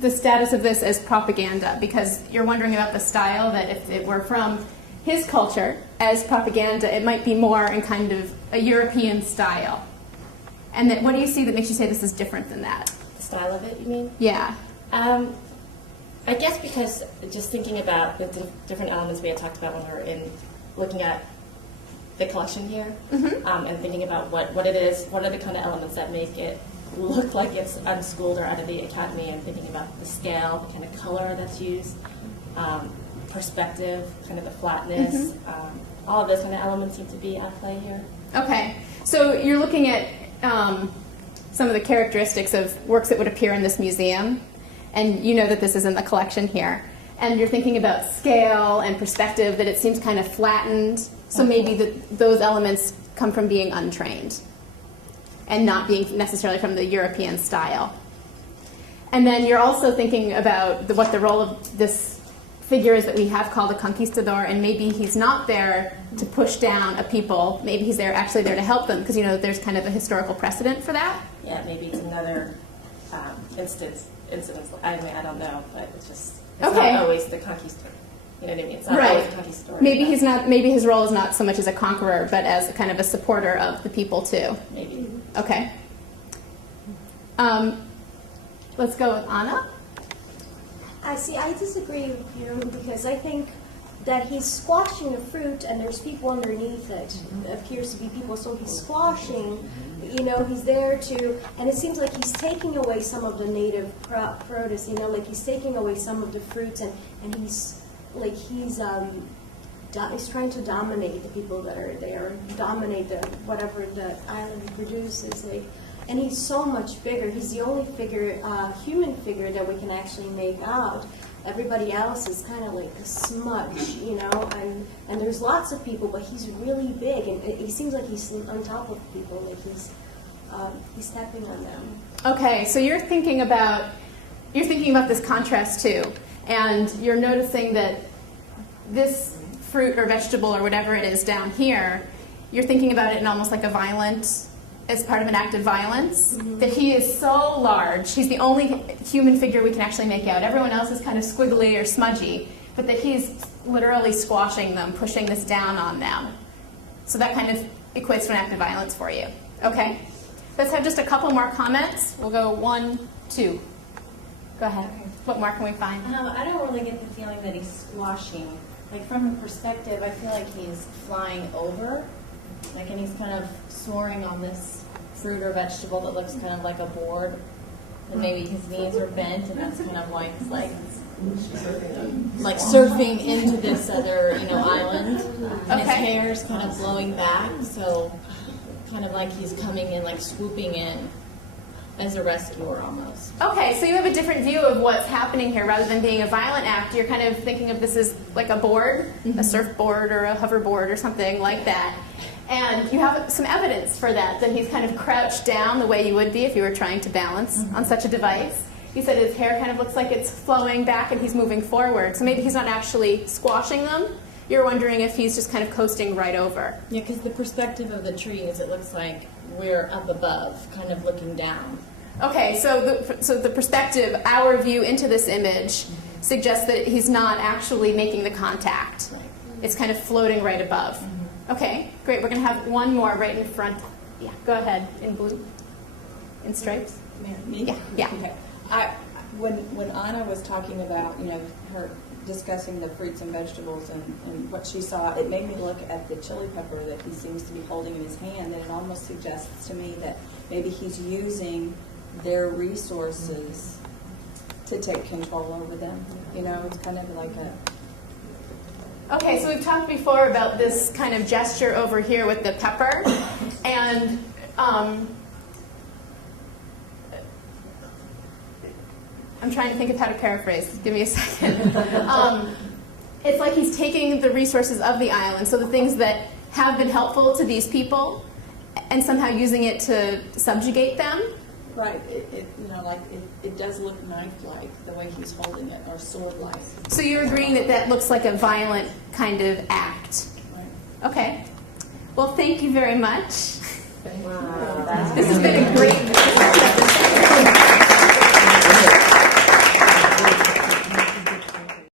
the status of this as propaganda, because you're wondering about the style, that if it were from his culture as propaganda, it might be more in kind of a European style. And that, what do you see that makes you say this is different than that? The style of it, you mean? Yeah. I guess because just thinking about the different elements we had talked about when we were looking at the collection here, and thinking about what it is, what are the kind of elements that make it look like it's unschooled or out of the academy, and thinking about the scale, the kind of color that's used, perspective, kind of the flatness, all of those kind of elements seem to be at play here. Okay, so you're looking at some of the characteristics of works that would appear in this museum, and you know that this is in the collection here, and you're thinking about scale and perspective, that it seems kind of flattened, so maybe those elements come from being untrained and not being necessarily from the European style. And then you're also thinking about what the role of this figure is that we have called a conquistador, and maybe he's not there to push down a people, maybe he's actually there to help them, because you know there's kind of a historical precedent for that. Yeah, maybe it's another incidents. I mean, I don't know, but it's not always the conquistador. You know what I mean? It's not always the conquistador. Maybe he's not. Maybe his role is not so much as a conqueror, but as kind of a supporter of the people too. Maybe. Okay. Let's go with Anna. I disagree with you, because I think that he's squashing the fruit and there's people underneath it. It appears to be people, so he's squashing, he's there to, and it seems like he's taking away some of the native produce, like he's taking away some of the fruits, and he's trying to dominate the people that are there, dominate whatever the island produces. And he's so much bigger. He's the only human figure that we can actually make out. Everybody else is kind of like a smudge, and there's lots of people, but he's really big, and he seems like he's on top of people, like he's stepping on them. Okay, so you're thinking about this contrast too, and you're noticing that this fruit or vegetable or whatever it is down here, you're thinking about it in almost like as part of an act of violence, that he is so large, he's the only human figure we can actually make out. Everyone else is kind of squiggly or smudgy, but that he's literally squashing them, pushing this down on them. So that kind of equates to an act of violence for you. Okay, let's have just a couple more comments. We'll go 1, 2. Go ahead. What more can we find? I don't really get the feeling that he's squashing. Like from a perspective, I feel like he's flying over. And he's kind of soaring on this fruit or vegetable that looks kind of like a board, and maybe his knees are bent, and that's kind of why he's like surfing into this other island. And his hair is kind of blowing back, so kind of like he's coming in, like swooping in as a rescuer almost. Okay, so you have a different view of what's happening here. Rather than being a violent act, you're kind of thinking of this as like a board, a surfboard or a hoverboard or something like that. And you have some evidence for that he's kind of crouched down the way you would be if you were trying to balance on such a device. You said his hair kind of looks like it's flowing back and he's moving forward. So maybe he's not actually squashing them. You're wondering if he's just kind of coasting right over. Yeah, because the perspective of the trees, it looks like we're up above, kind of looking down. Okay, so the perspective, our view into this image, suggests that he's not actually making the contact. Right. It's kind of floating right above. Okay, great. We're going to have one more right in front. Yeah, go ahead. In blue? In stripes? Me? Yeah. Okay. When Anna was talking about, her discussing the fruits and vegetables and what she saw, it made me look at the chili pepper that he seems to be holding in his hand, and it almost suggests to me that maybe he's using their resources to take control over them. It's kind of like a... Okay, so we've talked before about this kind of gesture over here with the pepper, and I'm trying to think of how to paraphrase. Give me a second. It's like he's taking the resources of the island, so the things that have been helpful to these people, and somehow using it to subjugate them. Right. It does look knife-like the way he's holding it, or sword-like. So you're agreeing that looks like a violent kind of act. Right. Okay. Well, thank you very much. Wow. This has been a great